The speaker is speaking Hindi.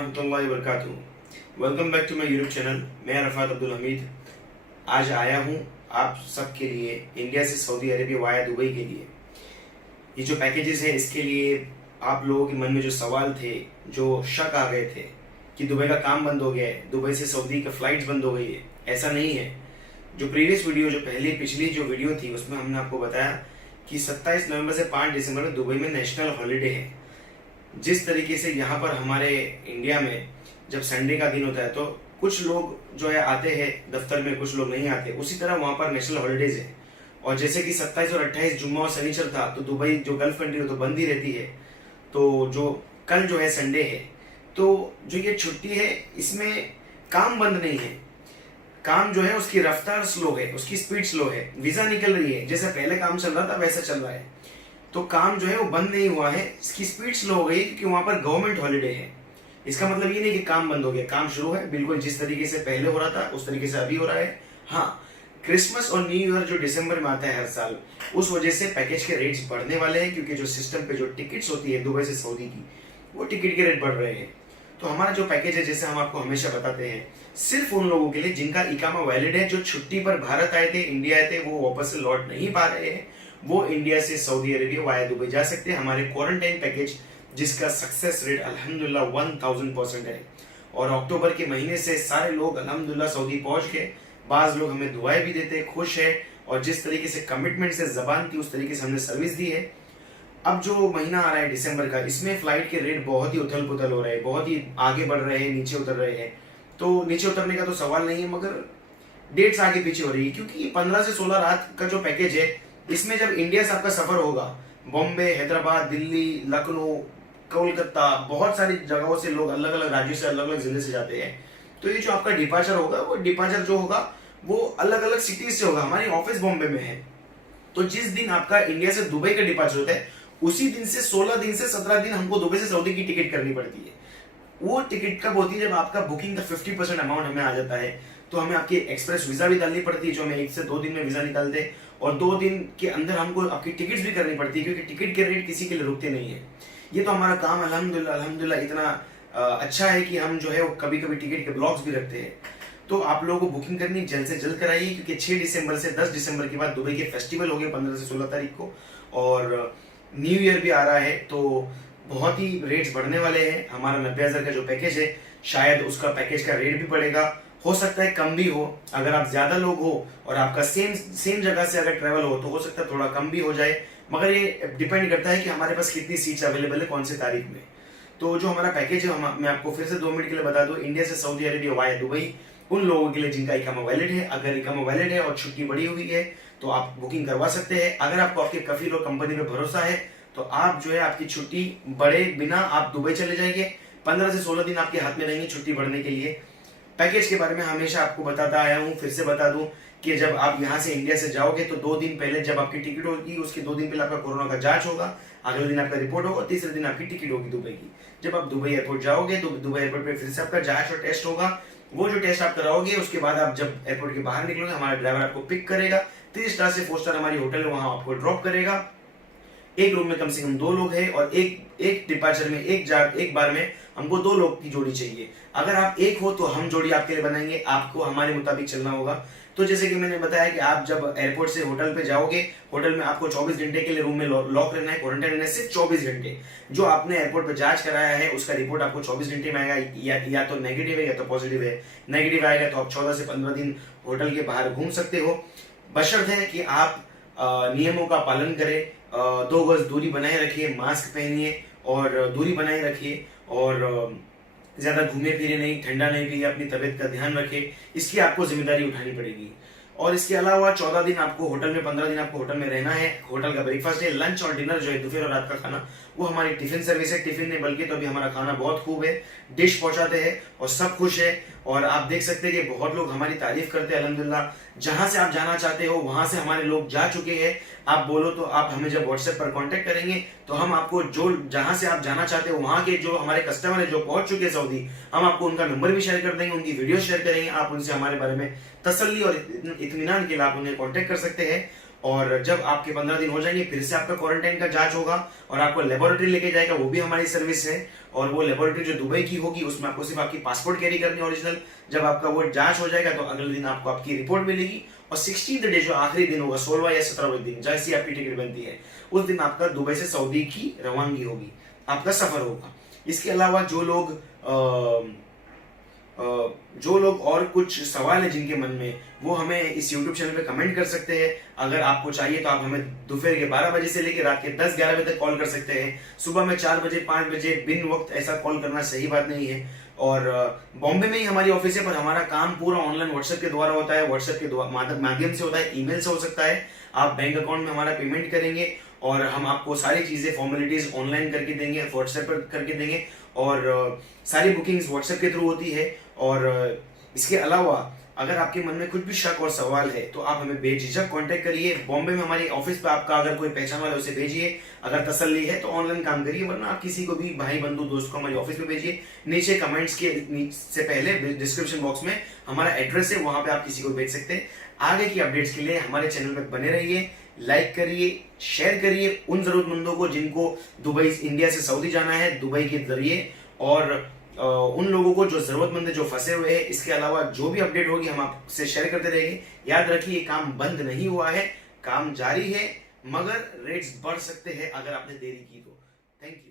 वरहमतुल्लाहि वबरकातुहू। Welcome back to my YouTube channel. मैं अरफात अब्दुल हमीद आज आया हूँ आप सबके लिए इंडिया से सऊदी अरेबिया वाया दुबई के लिए। ये जो पैकेजेस है इसके लिए आप लोगों के मन में जो सवाल थे, जो शक आ गए थे कि दुबई का काम बंद हो गया है, दुबई से सऊदी का फ्लाइट्स बंद हो गई है, ऐसा नहीं है। जो प्रीवियस वीडियो, जो पिछली जो वीडियो थी उसमें हमने आपको बताया कि 27 नवंबर से 5 दिसंबर में दुबई में नेशनल हॉलीडे है। जिस तरीके से यहाँ पर हमारे इंडिया में जब संडे का दिन होता है तो कुछ लोग जो है आते हैं दफ्तर में, कुछ लोग नहीं आते, उसी तरह वहाँ पर नेशनल हॉलीडेज है। और जैसे कि 27 और 28 जुम्मा और शनिचर था तो दुबई जो गल्फ कंट्री हो तो बंद ही रहती है। तो जो कल जो है संडे है, तो जो ये छुट्टी है इसमें काम बंद नहीं है। काम जो है उसकी रफ्तार स्लो है, उसकी स्पीड स्लो है, वीजा निकल रही है, जैसे पहले काम चल रहा था वैसा चल रहा है। तो काम जो है वो बंद नहीं हुआ है, इसकी स्पीड स्लो हो गई क्योंकि वहां पर गवर्नमेंट हॉलीडे है। इसका मतलब ये नहीं कि काम बंद हो गया, काम शुरू है बिल्कुल जिस तरीके से पहले हो रहा था उस तरीके से अभी हो रहा है। हाँ, क्रिसमस और न्यू ईयर जो दिसंबर में आता है हर साल, उस वजह से पैकेज के रेट्स बढ़ने वाले हैं क्योंकि जो सिस्टम पे जो टिकट्स होती है दुबई से सऊदी की, वो टिकट के रेट बढ़ रहे हैं। तो हमारा जो पैकेज है, जैसे हम आपको हमेशा बताते हैं, सिर्फ उन लोगों के लिए जिनका इकामा वैलिड है, जो छुट्टी पर भारत आए थे, इंडिया आए थे, वो वापस से लौट नहीं पा रहे हैं, वो इंडिया से सऊदी अरेबिया वाया दुबई जा सकते हैं। हमारे क्वारंटाइन पैकेज जिसका सक्सेस रेट अल्हम्दुलिल्लाह 1000% है और अक्टूबर के महीने से सारे लोग अल्हम्दुलिल्लाह सऊदी पहुंच गए। बाज लोग हमें दुआएं भी देते, खुश है, और जिस तरीके से कमिटमेंट से जबान थी उस तरीके से हमने सर्विस दी है। अब जो महीना आ रहा है दिसंबर का, इसमें फ्लाइट के रेट बहुत ही उथल पुथल हो रहे हैं, बहुत ही आगे बढ़ रहे हैं, नीचे उतर रहे हैं। तो नीचे उतरने का तो सवाल नहीं है, मगर डेट्स आगे पीछे हो रही है क्योंकि 15 से 16 रात का जो पैकेज है, इसमें जब इंडिया से आपका सफर होगा, बॉम्बे, हैदराबाद, दिल्ली, लखनऊ, कोलकाता, बहुत सारी जगहों से लोग अलग अलग राज्यों से, अलग अलग जिले से जाते हैं। तो ये जो आपका डिपार्चर होगा, वो डिपार्चर जो होगा वो अलग अलग सिटीज से होगा। हमारी ऑफिस बॉम्बे में है, तो जिस दिन आपका इंडिया से दुबई का डिपार्चर होता है उसी दिन से 16 दिन से 17 दिन हमको दुबई से सऊदी की टिकट करनी पड़ती है। वो टिकट कब होती है? जब आपका बुकिंग का 50% अमाउंट हमें आ जाता है, तो हमें आपकी एक्सप्रेस वीजा भी डालनी पड़ती है, जो हमें 1 से 2 दिन में वीजा निकाल दे, और 2 दिन के अंदर हमको आपकी टिकट्स भी करनी पड़ती है क्योंकि टिकट के रेट किसी के लिए रुकते नहीं है। ये तो हमारा काम अल्हम्दुलिल्लाह इतना अच्छा है कि हम जो है वो कभी कभी टिकट के ब्लॉक्स भी रखते हैं। तो आप लोगों को बुकिंग करनी जल्द से जल्द कराइए क्योंकि 6 दिसंबर से 10 दिसंबर के बाद दुबई के फेस्टिवल हो गए 15 से 16 तारीख को, और न्यू ईयर भी आ रहा है, तो बहुत ही रेट्स बढ़ने वाले हैं। हमारा 90,000 का जो पैकेज है, शायद उसका पैकेज का रेट भी बढ़ेगा, हो सकता है कम भी हो। अगर आप ज्यादा लोग हो और आपका सेम जगह से अगर ट्रेवल हो तो हो सकता है थोड़ा कम भी हो जाए, मगर ये डिपेंड करता है कि हमारे पास कितनी सीट्स अवेलेबल है कौन सी तारीख में। तो जो हमारा पैकेज है, मैं आपको फिर से 2 मिनट के लिए बता दूं, इंडिया से सऊदी अरेबिया वाया दुबई उन लोगों के लिए जिनका इकामा वैलिड है। अगर इकामा वैलिड है और छुट्टी बढ़ी हुई है तो आप बुकिंग करवा सकते हैं। अगर आपको आपके कफील और कंपनी पे भरोसा है तो आप जो है आपकी छुट्टी बढ़े बिना आप दुबई चले जाएंगे। 15 से 16 दिन आपके हाथ में रहेंगे छुट्टी बढ़ने के लिए। पैकेज के बारे में हमेशा आपको बताता आया हूँ, फिर से बता दूं कि जब आप यहाँ से इंडिया से जाओगे तो 2 दिन पहले जब आपकी टिकट होगी, उसके 2 दिन पहले आपका कोरोना का जांच होगा, अगले दिन आपका रिपोर्ट होगा, तीसरे दिन आपकी टिकट होगी दुबई की। जब आप दुबई एयरपोर्ट जाओगे तो दुबई एयरपोर्ट पे फिर से आपका जांच और टेस्ट होगा। वो जो टेस्ट आप कराओगे उसके बाद आप जब एयरपोर्ट के बाहर निकलोगे, हमारा ड्राइवर आपको पिक करेगा, 3 स्टार से 4 स्टार हमारी होटल है, वहां आपको ड्रॉप करेगा। एक रूम में कम से कम 2 लोग हैं और एक डिपार्चर में एक बार में हमको 2 लोग की जोड़ी चाहिए। अगर आप एक हो तो हम जोड़ी आपके लिए बनाएंगे, आपको हमारे मुताबिक चलना होगा। तो जैसे कि मैंने बताया कि आप जब एयरपोर्ट से होटल पे जाओगे, होटल में आपको 24 घंटे के लिए रूम में लॉक रहना है, क्वारंटाइन रहना है सिर्फ 24 घंटे। जो आपने एयरपोर्ट पे जांच कराया है उसका रिपोर्ट आपको 24 घंटे में आएगा, या तो नेगेटिव है या तो पॉजिटिव है। नेगेटिव आएगा तो आप 14 से 15 दिन होटल के बाहर घूम सकते हो, बशर्त है कि आप नियमों का पालन करें, 2 गज दूरी बनाए रखिए, मास्क पहनिए और दूरी बनाए रखिए, और ज्यादा घूमे फिरे नहीं, ठंडा नहीं पिए, अपनी तबीयत का ध्यान रखें, इसकी आपको जिम्मेदारी उठानी पड़ेगी। और इसके अलावा 14 दिन आपको होटल में, 15 दिन आपको होटल में रहना है। होटल का ब्रेकफास्ट है, लंच और डिनर जो है दोपहर और रात का खाना, वो हमारी टिफिन सर्विस है। टिफिन नहीं बल्कि तो अभी हमारा खाना बहुत खूब है, डिश पहुंचाते हैं और सब खुश है। और आप देख सकते हैं कि बहुत लोग हमारी तारीफ करते हैं अल्हम्दुलिल्लाह। जहां से आप जाना चाहते हो वहां से हमारे लोग जा चुके हैं। आप बोलो तो आप हमें जब व्हाट्सएप पर कांटेक्ट करेंगे तो हम आपको जो जहां से आप जाना चाहते हो वहां के जो हमारे कस्टमर है जो पहुंच चुके हैं सऊदी, हम आपको उनका नंबर भी शेयर कर देंगे, उनकी वीडियो शेयर करेंगे। आप उनसे हमारे बारे में तसल्ली और इत्मीनान के लिए आप उन्हें कांटेक्ट कर सकते हैं। और जब आपके 15 दिन हो जाएंगे फिर से आपका क्वारंटाइन का जांच होगा और आपको लेबोरेटरी लेके जाएगा, वो भी हमारी सर्विस है। और वो लेबोरेटरी जो दुबई की होगी उसमें आपको सिर्फ आपकी पासपोर्ट कैरी करनी है ओरिजिनल। जब आपका वो जांच हो जाएगा तो अगले दिन आपको आपकी रिपोर्ट मिलेगी और 16th डे जो आखिरी दिन होगा, 16वां या 17वां दिन, जैसी आपकी टिकट बनती है, उस दिन आपका दुबई से सऊदी की रवानगी होगी, आपका सफर होगा। इसके अलावा जो लोग और कुछ सवाल है जिनके मन में, वो हमें इस YouTube चैनल पे कमेंट कर सकते हैं। अगर आपको चाहिए तो आप हमें दोपहर के 12 बजे से लेकर रात के 10-11 बजे तक कॉल कर सकते हैं। सुबह में 4 बजे 5 बजे बिन वक्त ऐसा कॉल करना सही बात नहीं है। और बॉम्बे में ही हमारी ऑफिस है, पर हमारा काम पूरा ऑनलाइन व्हाट्सएप के द्वारा होता है, व्हाट्सएप के माध्यम से होता है, ईमेल से हो सकता है। आप बैंक अकाउंट में हमारा पेमेंट करेंगे और हम आपको सारी चीजें फॉर्मेलिटीज ऑनलाइन करके देंगे, व्हाट्सएप पर करके देंगे और सारी बुकिंग्स व्हाट्सएप के थ्रू होती है। और इसके अलावा अगर आपके मन में कुछ भी शक और सवाल है तो आप हमें बेझिझक कांटेक्ट करिए। बॉम्बे में हमारी ऑफिस पे आपका अगर कोई पहचान वाला है उसे भेजिए, अगर तसल्ली है तो ऑनलाइन काम करिए, वरना आप किसी को भी भाई बंधु दोस्त को हमारी ऑफिस पे भेजिए। नीचे कमेंट्स के से पहले डिस्क्रिप्शन बॉक्स में हमारा एड्रेस है, वहां पे आप किसी को भेज सकते हैं। आगे की अपडेट्स के लिए हमारे चैनल पे बने रहिए, लाइक करिए, शेयर करिए उन जरूरतमंदों को जिनको दुबई इंडिया से सऊदी जाना है दुबई के जरिए, और उन लोगों को जो जरूरतमंद है, जो फंसे हुए हैं। इसके अलावा जो भी अपडेट होगी हम आपसे शेयर करते रहेंगे। याद रखिए काम बंद नहीं हुआ है, काम जारी है, मगर रेट्स बढ़ सकते हैं अगर आपने देरी की तो। Thank you.